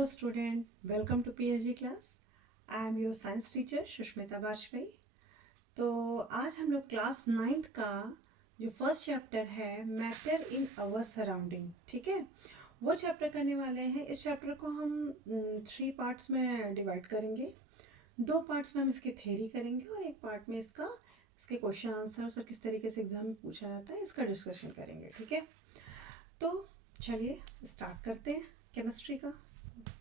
Hello student, welcome to PhD class. I am your science teacher Sushmita Vajpayee. तो आज हम लोग क्लास 9th का जो फर्स्ट चैप्टर है मैटर इन अवर सराउंडिंग, ठीक है, वो चैप्टर करने वाले हैं। इस चैप्टर को हम 3 पार्ट्स में डिवाइड करेंगे। 2 पार्ट्स में हम इसकी थ्योरी करेंगे और एक पार्ट में इसके क्वेश्चन आंसर्स और किस तरीके से एग्जाम में पूछा जाता है इसका डिस्कशन करेंगे, ठीक है। तो चलिए स्टार्ट करते हैं केमिस्ट्री का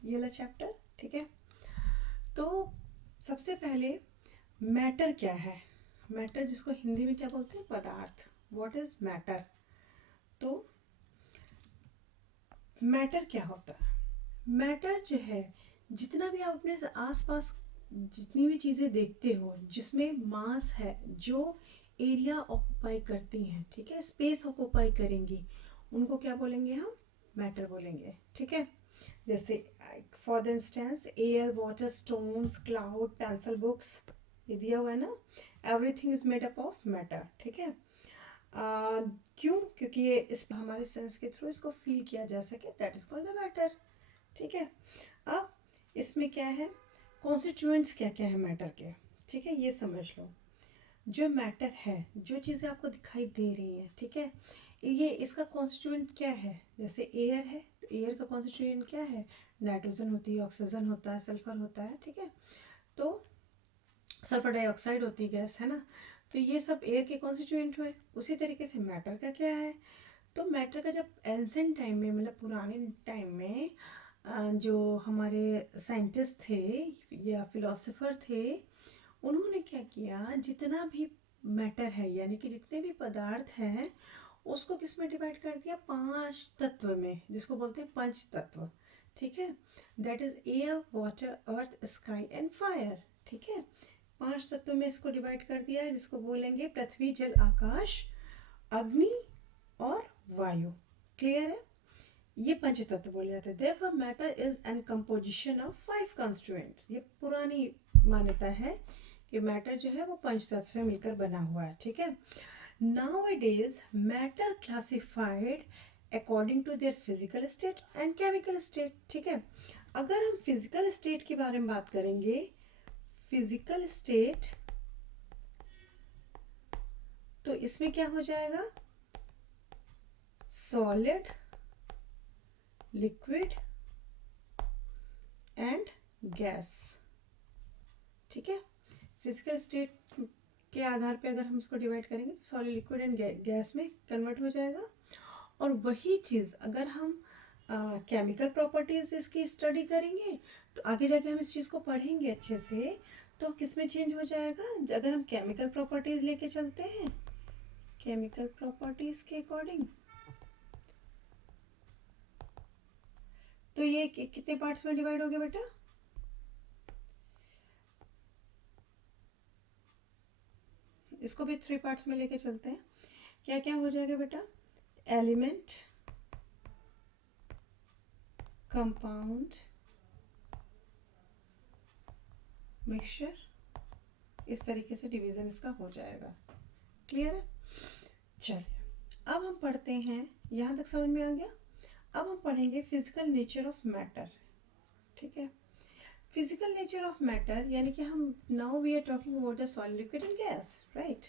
ये वाला चैप्टर, ठीक है। तो सबसे पहले मैटर क्या है। मैटर जिसको हिंदी में क्या बोलते हैं, पदार्थ। What is matter. तो मैटर क्या होता है। मैटर जो है, जितना भी आप अपने आसपास जितनी भी चीज़ें देखते हो जिसमें मास है, जो एरिया ऑक्यूपाई करती हैं, ठीक है, स्पेस ऑक्यूपाई करेंगी, उनको क्या बोलेंगे हम, मैटर बोलेंगे, ठीक है। जैसे for the instance air, water, stones, cloud, pencil, books, ये दिया हुआ है ना, everything is made up of matter, ठीक है। क्यों, क्योंकि ये इस हमारे सेंस के थ्रू इसको फील किया जा सके, that is called the matter, ठीक है। अब इसमें क्या है, कॉन्स्टिट्यूएंट्स क्या क्या है मैटर के, ठीक है, ये समझ लो। जो मैटर है, जो चीज़ें आपको दिखाई दे रही हैं, ठीक है, ये इसका कॉन्स्टिट्यूएंट क्या है। जैसे एयर है तो एयर का कॉन्स्टिट्यूएंट क्या है, नाइट्रोजन होती है, ऑक्सीजन होता है, सल्फर होता है, ठीक है। तो सल्फर डाइऑक्साइड होती है गैस, है ना। तो ये सब एयर के कॉन्स्टिट्यूएंट हुए। उसी तरीके से मैटर का क्या है, तो मैटर का जब एंशिएंट टाइम में, मतलब पुराने टाइम में जो हमारे साइंटिस्ट थे या फिलोसोफर थे, उन्होंने क्या किया, जितना भी मैटर है यानी कि जितने भी पदार्थ हैं उसको किस में डिवाइड कर दिया, 5 तत्व में, जिसको बोलते हैं पंच तत्व, ठीक है। That is air, water, earth, sky and fire, ठीक है। 5 तत्व में इसको डिवाइड कर दिया है, जिसको बोलेंगे पृथ्वी, जल, आकाश, अग्नि और वायु। क्लियर है, ये पंच तत्व बोले जाते हैं। Therefore matter is an composition of 5 constituents. ये पुरानी मान्यता है कि मैटर जो है वो पंच तत्व से मिलकर बना हुआ है, ठीक है। Nowadays, matter classified according to their physical state and chemical state, ठीक है। अगर हम फिजिकल स्टेट के बारे में बात करेंगे, फिजिकल स्टेट, तो इसमें क्या हो जाएगा, सॉलिड, लिक्विड एंड गैस, ठीक है। फिजिकल स्टेट के आधार पे अगर हम इसको डिवाइड करेंगे तो सॉलिड, लिक्विड एंड गैस में कन्वर्ट हो जाएगा। और वही चीज़ अगर हम केमिकल प्रॉपर्टीज इसकी स्टडी करेंगे तो आगे जाके हम इस चीज़ को पढ़ेंगे अच्छे से, तो किस में चेंज हो जाएगा, अगर हम केमिकल प्रॉपर्टीज लेके चलते हैं, केमिकल प्रॉपर्टीज के अकॉर्डिंग, तो ये कितने पार्ट्स में डिवाइड हो गया बेटा, इसको भी 3 पार्ट्स में लेके चलते हैं। क्या क्या हो जाएगा बेटा, एलिमेंट, कंपाउंड, मिक्सचर, इस तरीके से डिवीजन इसका हो जाएगा। क्लियर है, चलिए अब हम पढ़ते हैं, यहाँ तक समझ में आ गया। अब हम पढ़ेंगे फिजिकल नेचर ऑफ मैटर, ठीक है। फिजिकल नेचर ऑफ मैटर यानी कि हम now we are talking about the solid, liquid and gas, right.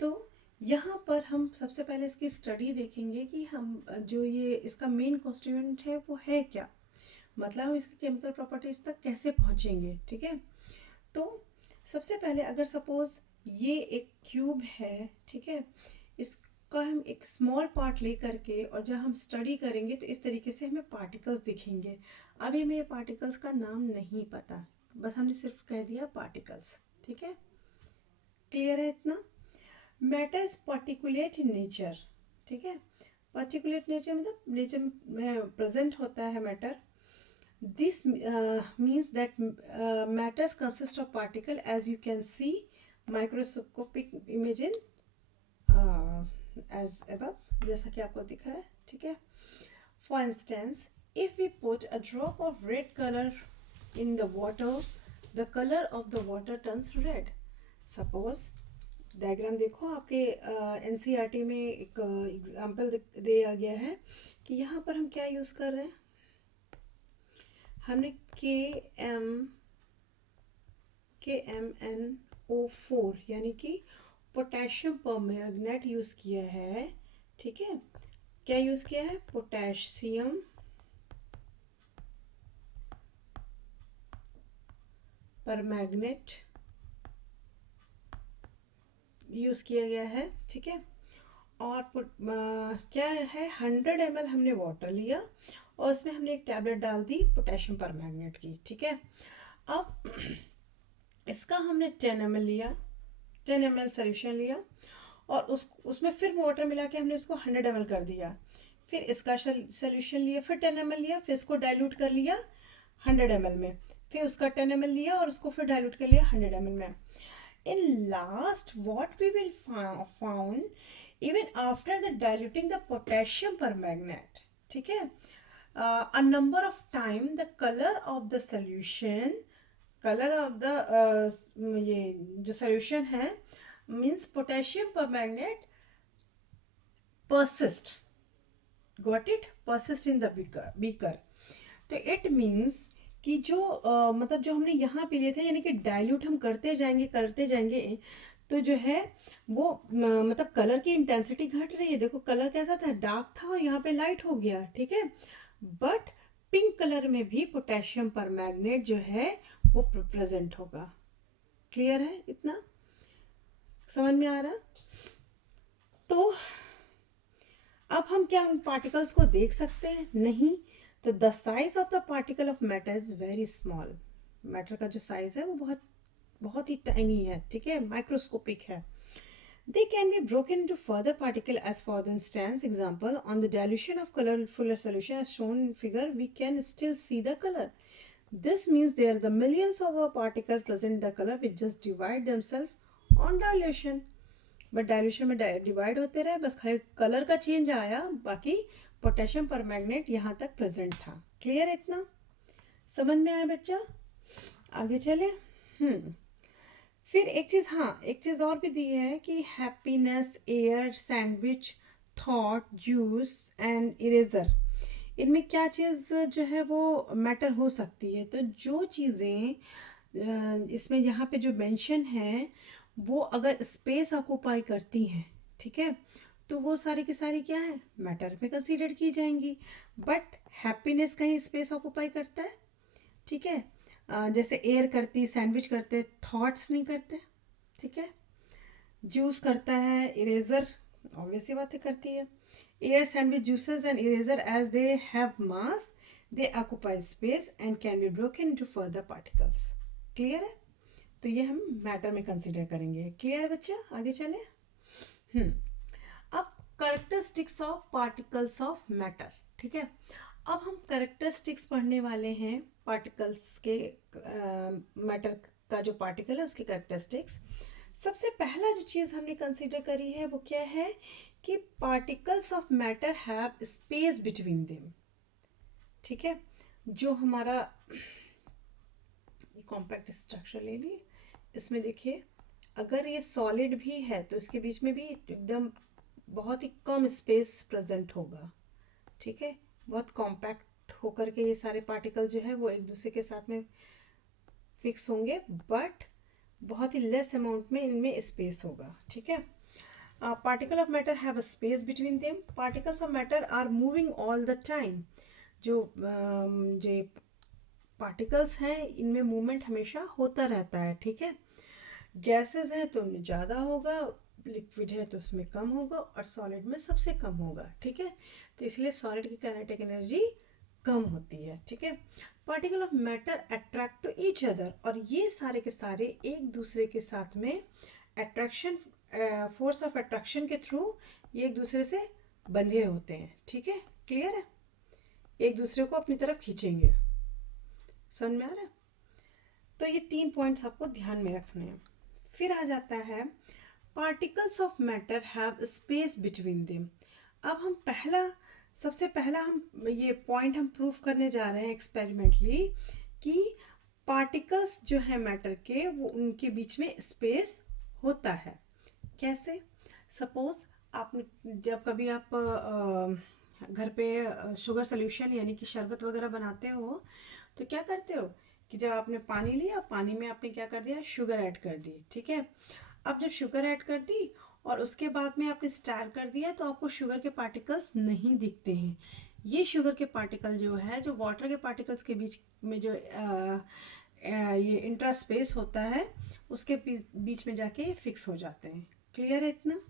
तो यहाँ पर हम सबसे पहले इसकी स्टडी देखेंगे कि हम जो ये इसका मेन कॉन्स्टिट्यूएंट है वो है क्या, मतलब हम इसकी केमिकल प्रॉपर्टीज तक कैसे पहुँचेंगे, ठीक है। तो सबसे पहले अगर सपोज ये एक क्यूब है, ठीक है, इसका हम एक स्मॉल पार्ट ले करके और जब हम स्टडी करेंगे तो इस तरीके से हमें पार्टिकल्स दिखेंगे। अभी हमें ये पार्टिकल्स का नाम नहीं पता, बस हमने सिर्फ कह दिया पार्टिकल्स, ठीक है। क्लियर है इतना। Matter is particulate in nature, ठीक है। पर्टिकुलेट नेचर मतलब नेचर में प्रेजेंट होता है matter. This means that matters consist of particle as you can see microscopic image in as above, जैसा कि आपको दिख रहा है, ठीक है। For instance, if we put a drop of red color in the water, the color of the water turns red. Suppose diagram देखो आपके एनसीईआरटी में एक एग्जाम्पल दिया गया है कि यहाँ पर हम क्या यूज़ कर रहे हैं, हमने KMnO4 यानी कि पोटेशियम परमैंगनेट यूज़ किया है। ठीक है, क्या यूज़ किया है? पोटेशियम परमैंगनेट यूज़ किया गया है। ठीक है, और क्या है, 100 ml हमने वाटर लिया और उसमें हमने एक टैबलेट डाल दी पोटेशियम परमैंगनेट की। ठीक है, अब इसका हमने 10 ml लिया, 10 ml सोल्यूशन लिया और उसमें फिर वाटर मिला के हमने उसको 100 ml कर दिया। फिर इसका सोल्यूशन लिया, फिर 10 ml लिया, फिर इसको डाइल्यूट कर लिया 100 ml में, फिर उसका 10 ml लिया और उसको फिर डाइल्यूट कर लिया 100 ml में। In last, what we will found even after the diluting the potassium permanganate, ठीक है, a number of time the color of the solution, color of the ये जो solution है means potassium permanganate persist, got it, persist in the beaker। तो it means कि जो मतलब जो हमने यहाँ पे लिए थे, यानी कि डाइल्यूट हम करते जाएंगे तो जो है वो मतलब कलर की इंटेंसिटी घट रही है। देखो कलर कैसा था, डार्क था और यहाँ पे लाइट हो गया। ठीक है, बट पिंक कलर में भी पोटेशियम परमैंगनेट जो है वो प्रेजेंट होगा। क्लियर है? इतना समझ में आ रहा? तो अब हम क्या उन पार्टिकल्स को देख सकते हैं? नहीं। तो the size of the particle of matter is very small. Matter का जो साइज है वो बहुत बहुत ही टाइनी है। ठीक है, माइक्रोस्कोपिक है। They can be broken into further particle as for instance example on the dilution of colorful solution as shown in figure we can still see the color. This means there are the millions of particles present in the color which just divide themselves on dilution. But dilution में divide होते रहे, बस खाली colour का change आया, बाकी potassium permanganate यहाँ तक प्रेजेंट था। क्लियर है? इतना समझ में आया बच्चा? आगे चले। फिर एक चीज़, हाँ एक चीज़ और भी दी है कि happiness, air, sandwich, thought, juice and eraser, इनमें क्या चीज़ जो है वो मैटर हो सकती है। तो जो चीज़ें इसमें यहाँ पे जो मेंशन है वो अगर स्पेस ऑक्यूपाई करती हैं, ठीक है, तो वो सारी की सारी क्या है, मैटर में कंसीडर की जाएंगी। बट हैप्पीनेस कहीं स्पेस ऑक्यूपाई करता है? ठीक है, जैसे एयर करती, सैंडविच करते, थॉट्स नहीं करते। ठीक है, जूस करता है, इरेजर ऑब्वियस सी बातें करती है। Air, sandwich, juices and eraser as they have mass they occupy space and can be broken into further particles. Clear है? तो ये हम मैटर में कंसीडर करेंगे। क्लियर है बच्चा? आगे चले। अब characteristics of particles of matter. ठीक है, अब हम कैरेक्टरिस्टिक्स पढ़ने वाले हैं पार्टिकल्स के, मैटर का जो पार्टिकल है उसके कैरेक्टरिस्टिक्स। सबसे पहला जो चीज़ हमने कंसीडर करी है वो क्या है कि particles of matter have space between them. ठीक है, जो हमारा कॉम्पैक्ट स्ट्रक्चर ले लिए, इसमें देखिए अगर ये सॉलिड भी है तो इसके बीच में भी एकदम बहुत ही कम स्पेस प्रेजेंट होगा। ठीक है, बहुत कॉम्पैक्ट होकर के ये सारे पार्टिकल जो है वो एक दूसरे के साथ में फिक्स होंगे, बट बहुत ही लेस अमाउंट में इनमें स्पेस होगा। ठीक है, particle of matter have a space between them. Particles of matter are moving all the time. जो पार्टिकल्स हैं इनमें मूवमेंट हमेशा होता रहता है। ठीक है, गैसेस हैं तो उनमें ज़्यादा होगा, लिक्विड है तो उसमें कम होगा और सॉलिड में सबसे कम होगा। ठीक है, तो इसलिए सॉलिड की काइनेटिक एनर्जी कम होती है। ठीक है, particle of matter attract to each other, और ये सारे के सारे एक दूसरे के साथ में अट्रैक्शन, फोर्स ऑफ अट्रैक्शन के थ्रू ये एक दूसरे से बंधे होते हैं। ठीक है, क्लियर है? एक दूसरे को अपनी तरफ खींचेंगे। समझ में आ रहा है? तो ये 3 पॉइंट्स आपको ध्यान में रखने हैं। फिर आ जाता है particles of matter have space between them. अब हम सबसे पहला हम ये पॉइंट हम प्रूव करने जा रहे हैं एक्सपेरिमेंटली कि पार्टिकल्स जो है मैटर के वो उनके बीच में स्पेस होता है। कैसे? सपोज आप जब कभी आप घर पे शुगर सोल्यूशन यानी कि शरबत वगैरह बनाते हो तो क्या करते हो कि जब आपने पानी लिया, पानी में आपने क्या कर दिया, शुगर ऐड कर दी, ठीक है। अब जब शुगर ऐड कर दी और उसके बाद में आपने स्टार कर दिया, तो आपको शुगर के पार्टिकल्स नहीं दिखते हैं। ये शुगर के पार्टिकल जो है, जो वाटर के पार्टिकल्स के बीच में जो ये इंट्रा स्पेस होता है, उसके बीच में जाके ये फिक्स हो जाते हैं। क्लियर है इतना?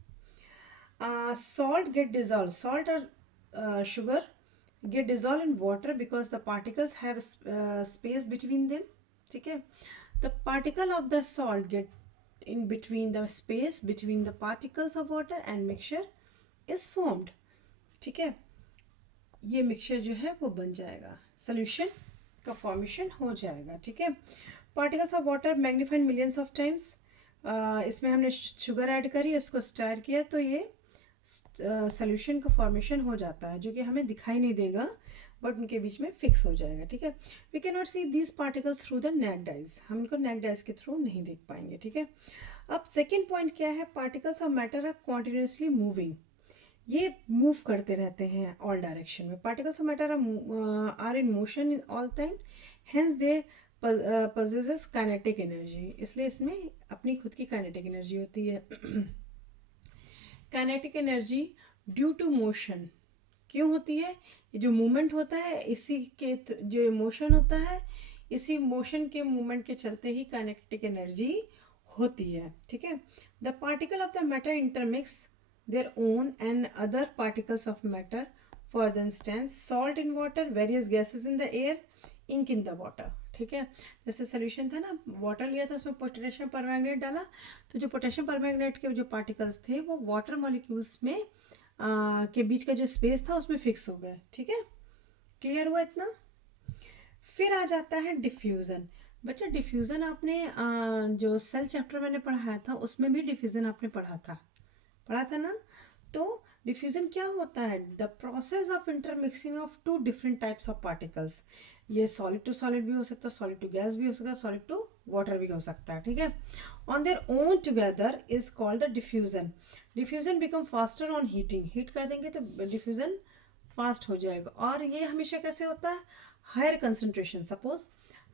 Salt get dissolved. Salt or sugar get dissolved in water because the particles have space between them. ठीक है? The particle of the salt get in between the space between the particles of water and mixture is formed. ठीक है? ये mixture जो है वो बन जाएगा, सोल्यूशन का फॉर्मेशन हो जाएगा। ठीक है? Particles of water magnified millions of times. इसमें हमने शुगर ऐड करी, उसको स्टर किया, तो ये सोल्यूशन का फॉर्मेशन हो जाता है, जो कि हमें दिखाई नहीं देगा, बट उनके बीच में फिक्स हो जाएगा। ठीक है? We can not see these particles through the naked eyes, हम इनको नेक डाइज के थ्रू नहीं देख पाएंगे। ठीक है? अब सेकेंड पॉइंट क्या है, particles of matter are continuously moving, ये मूव करते रहते हैं ऑल डायरेक्शन में। Particles of matter are in motion in all time, hence they possesses kinetic energy, इसलिए इसमें अपनी खुद की काइनेटिक एनर्जी होती है। Kinetic energy due to motion, क्यों होती है? ये जो मूवमेंट होता है, इसी के जो मोशन होता है, इसी मोशन के मूवमेंट के चलते ही काइनेटिक एनर्जी होती है। ठीक है? The particle of the matter intermix their own and other particles of matter. For instance, salt in water, various gases in the air, ink in the water. ठीक है? जैसे सोल्यूशन था ना, वाटर लिया था, उसमें पोटेशियम परमैंगनेट डाला, तो जो पोटेशियम परमैंगनेट के जो पार्टिकल्स थे वो वाटर मॉलिक्यूल्स में के बीच का जो स्पेस था उसमें फिक्स हो गए। ठीक है? क्लियर हुआ इतना? फिर आ जाता है डिफ्यूज़न। बच्चा डिफ्यूज़न आपने जो सेल चैप्टर मैंने पढ़ाया था उसमें भी डिफ्यूज़न आपने पढ़ा था ना? तो डिफ्यूजन क्या होता है? The process of intermixing of two different types of particles. ये सॉलिड टू सॉलिड भी हो सकता है, सॉलिड टू गैस भी हो सकता है, सॉलिड टू वाटर भी हो सकता है। ठीक है? On their own together is called the diffusion. Diffusion become faster on heating, heat कर देंगे तो डिफ्यूजन फास्ट हो जाएगा। और ये हमेशा कैसे होता है? Higher concentration. सपोज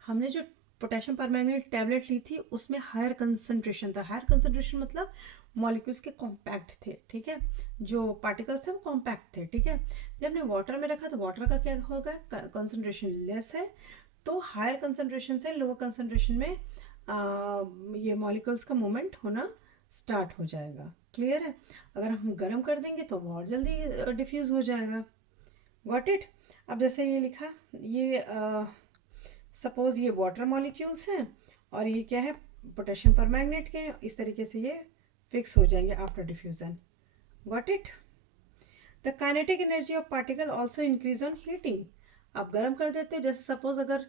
हमने जो पोटेशियम परमैंगनेट टैबलेट ली थी उसमें हायर कंसंट्रेशन था। हायर कंसंट्रेशन मतलब मॉलिक्यूल्स के कॉम्पैक्ट थे। ठीक है? जो पार्टिकल्स थे वो कॉम्पैक्ट थे। ठीक है? जब हमने वाटर में रखा तो वाटर का क्या होगा? कंसंट्रेशन लेस है, तो हायर कंसंट्रेशन से लोअर कंसंट्रेशन में ये मॉलिक्यूल्स का मूवमेंट होना स्टार्ट हो जाएगा। क्लियर है? अगर हम गर्म कर देंगे तो बहुत जल्दी डिफ्यूज हो जाएगा। Got it? अब जैसे ये लिखा, ये सपोज ये वाटर मॉलिक्यूल्स हैं और ये क्या है? पोटेशियम परमैंगनेट के। इस तरीके से ये फिक्स हो जाएंगे after diffusion. Got it? The kinetic energy of particle also increase on heating. आप गर्म कर देते हैं, जैसे सपोज अगर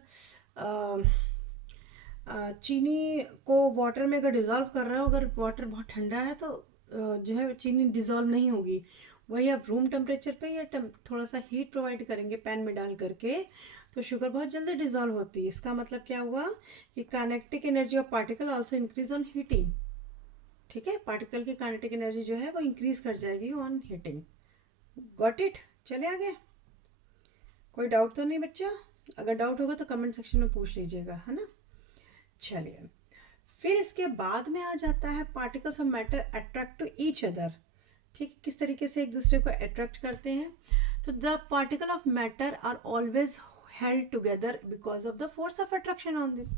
चीनी को वाटर में अगर डिज़ोल्व कर रहे हो, अगर वाटर बहुत ठंडा है तो जो है चीनी डिज़ोल्व नहीं होगी। वही आप रूम टेम्परेचर पे या थोड़ा सा हीट प्रोवाइड करेंगे पैन में डाल करके, तो शुगर बहुत जल्दी डिज़ोल्व होती है। इसका मतलब क्या हुआ कि kinetic energy of particle also increase on heating. ठीक है? पार्टिकल की काइनेटिक एनर्जी जो है वो इंक्रीज कर जाएगी ऑन हीटिंग। Got it? चले आगे? कोई डाउट तो नहीं बच्चा? अगर डाउट होगा तो कमेंट सेक्शन में पूछ लीजिएगा, है ना? चलिए, फिर इसके बाद में आ जाता है particles of matter attract to each other. ठीक, किस तरीके से एक दूसरे को अट्रैक्ट करते हैं? तो the particle of matter are always held together because of the force of attraction on them.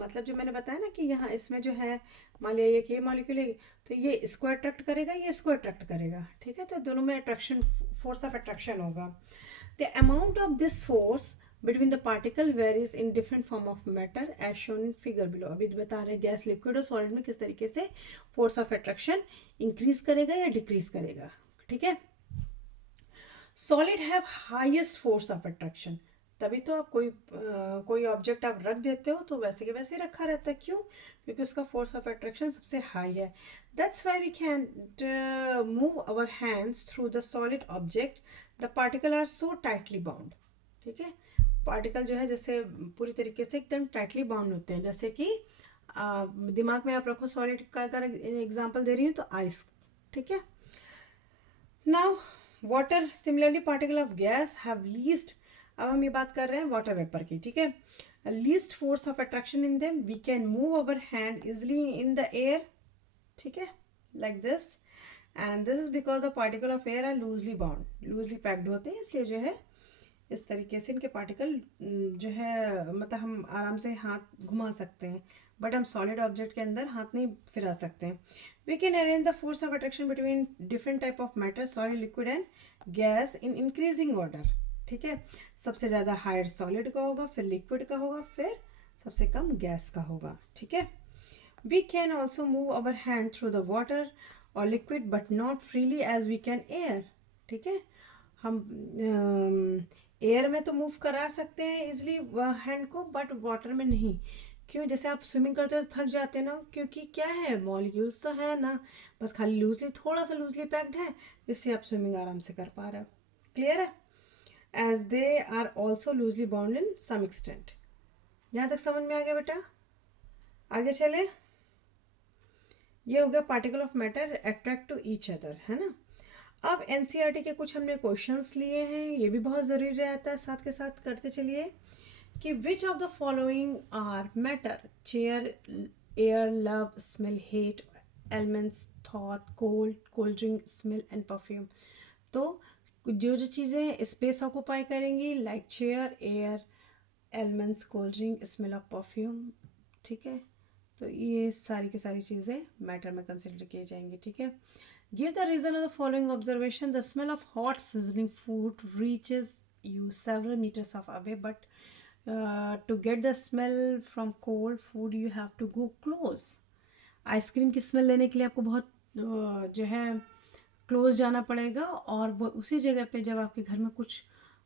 मतलब जो मैंने बताया ना कि यहाँ इसमें जो है, मान लिया ये मॉलिक्यूल है, तो ये इसको अट्रैक्ट करेगा, ये इसको अट्रैक्ट करेगा। ठीक है? तो दोनों में अट्रैक्शन, फोर्स ऑफ अट्रैक्शन होगा। The amount of this force between the particle varies in different form of matter as shown in figure below. अभी बता रहे गैस, लिक्विड और सॉलिड में किस तरीके से फोर्स ऑफ अट्रैक्शन इंक्रीज करेगा या डिक्रीज करेगा। ठीक है? Solid have highest force of attraction, तभी तो आप कोई ऑब्जेक्ट आप रख देते हो तो वैसे के वैसे रखा रहता है। क्यों? क्योंकि उसका फोर्स ऑफ अट्रैक्शन सबसे हाई है। That's why we can move our hands through the solid object, the particle are so tightly bound. ठीक है? पार्टिकल जो है जैसे पूरी तरीके से एकदम टाइटली बाउंड होते हैं। जैसे कि दिमाग में आप रखो, सॉलिड का अगर एग्जाम्पल दे रही हूँ तो आइस। ठीक है? Now water, similarly particle of guys have least अब हम ये बात कर रहे हैं वाटर वेपर की, ठीक है। Least force of attraction in them, we can move our hand easily in the air, ठीक है, like this. And this is because the particle of air are loosely bound, loosely packed होते हैं, इसलिए जो है इस तरीके से इनके पार्टिकल जो है मतलब हम आराम से हाथ घुमा सकते हैं, बट हम सॉलिड ऑब्जेक्ट के अंदर हाथ नहीं फिरा सकते हैं। We can arrange the force of attraction between different type of matter, solid, liquid and gas in increasing order, ठीक है। सबसे ज़्यादा हायर सॉलिड का होगा, फिर लिक्विड का होगा, फिर सबसे कम गैस का होगा, ठीक है। We can also move our hand through the water और liquid but not freely as we can air, ठीक है। हम एयर में तो मूव करा सकते हैं इजिली हैंड को, बट वाटर में नहीं। क्यों? जैसे आप स्विमिंग करते हो तो थक जाते हैं ना, क्योंकि क्या है, मॉलिक्यूल्स तो है ना, बस खाली लूजली, थोड़ा सा लूजली पैक्ड है, जिससे आप स्विमिंग आराम से कर पा रहे हो। क्लियर है? As they are also loosely bound in some extent. यहाँ तक समझ में आ गया बेटा? आगे चले। ये हो गया particle of matter attract to each other, है ना। अब एनसीईआरटी के कुछ हमने क्वेश्चंस लिए हैं, ये भी बहुत ज़रूरी रहता है, साथ के साथ करते चलिए कि which of the following are matter, chair, air, love, smell, hate, elements, thought, cold, cold drink, smell and perfume. तो जो जो चीज़ें स्पेस ऑक्यूपाई करेंगी, like chair, air, elements, cold drink, smell of perfume, ठीक है। तो ये सारी की सारी चीज़ें मैटर में कंसिडर किए जाएंगे, ठीक है। Give the reason of the following observation. The smell of hot sizzling food reaches you several meters of away, but to get the smell from cold food, you have to go close. Ice cream की smell लेने के लिए आपको बहुत जो है close जाना पड़ेगा, और वो उसी जगह पे जब आपके घर में कुछ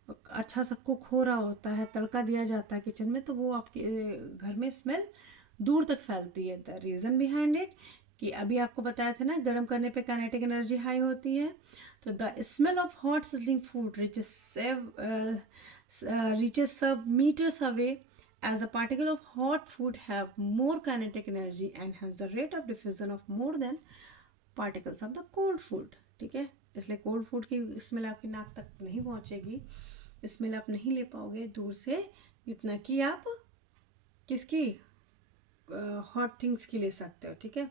अच्छा सा कुक हो रहा होता है, तड़का दिया जाता है किचन में, तो वो आपके घर में स्मेल दूर तक फैलती है। द रीज़न बिहाइंड इट, कि अभी आपको बताया था ना, गर्म करने पे काइनेटिक एनर्जी हाई होती है। तो the smell of hot sizzling food reaches some meters away, as a particle of hot food have more kinetic energy and hence the rate of diffusion of more than particles of the cold food, ठीक है। इसलिए cold food की smell आपकी नाक तक नहीं पहुंचेगी, smell आप नहीं ले पाओगे दूर से, जितना कि आप किसकी, हॉट थिंग्स की ले सकते हो, ठीक है।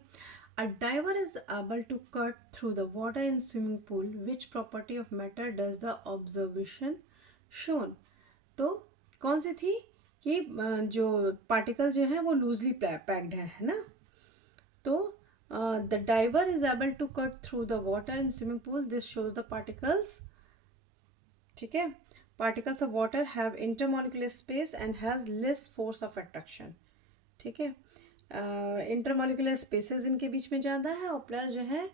A diver is able to cut through the water in swimming pool. Which property of matter does the observation shown? तो कौन सी थी कि जो पार्टिकल जो है वो लूजली पैक्ड है ना। तो the diver is able to cut through the water in swimming pool, this shows the particles, ठीक है। Particles of water have intermolecular space and has less force of attraction, ठीक है। इंटरमॉलिक्यूलर स्पेसेस इनके बीच में ज़्यादा है, और प्लस जो है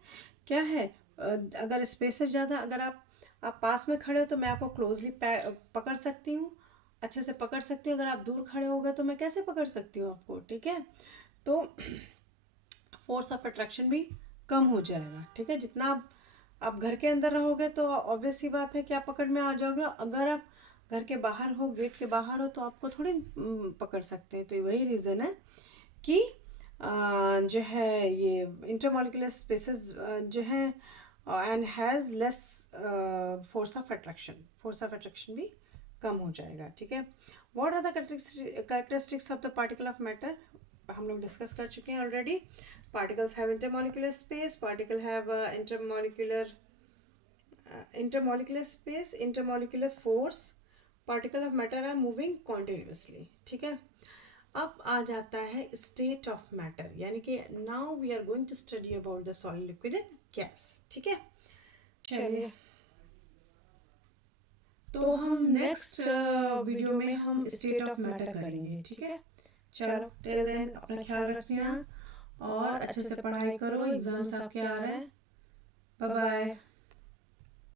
क्या है, अगर स्पेसेस ज़्यादा, अगर आप पास में खड़े हो तो मैं आपको क्लोजली पकड़ सकती हूँ, अच्छे से पकड़ सकती हूँ। अगर आप दूर खड़े हो गए तो मैं कैसे पकड़ सकती हूँ आपको, ठीक है। तो फोर्स ऑफ अट्रैक्शन भी कम हो जाएगा, ठीक है। जितना आप घर के अंदर रहोगे तो ऑब्वियस सी बात है कि आप पकड़ में आ जाओगे। अगर आप घर के बाहर हो, गेट के बाहर हो, तो आपको थोड़ी पकड़ सकते हैं। तो वही रीज़न है कि जो है ये इंटरमॉलिक्यूलर स्पेसेस जो है and has less force of attraction भी कम हो जाएगा, ठीक है। What are the characteristics of the particle of matter, हम लोग डिस्कस कर चुके हैं already. Particles have intermolecular space, particle have intermolecular space, intermolecular force, particle of matter are moving continuously, ठीक है। अब आ जाता है स्टेट ऑफ मैटर, यानी कि now we are going to study about the solid, liquid and gas, ठीक है। चलिए, तो हम नेक्स्ट वीडियो में हम स्टेट ऑफ मैटर करेंगे, ठीक है। चलो, टिल देन अपना ख्याल रखना और अच्छे से पढ़ाई करो, एग्जाम्स आपके आ रहे हैं। Bye bye.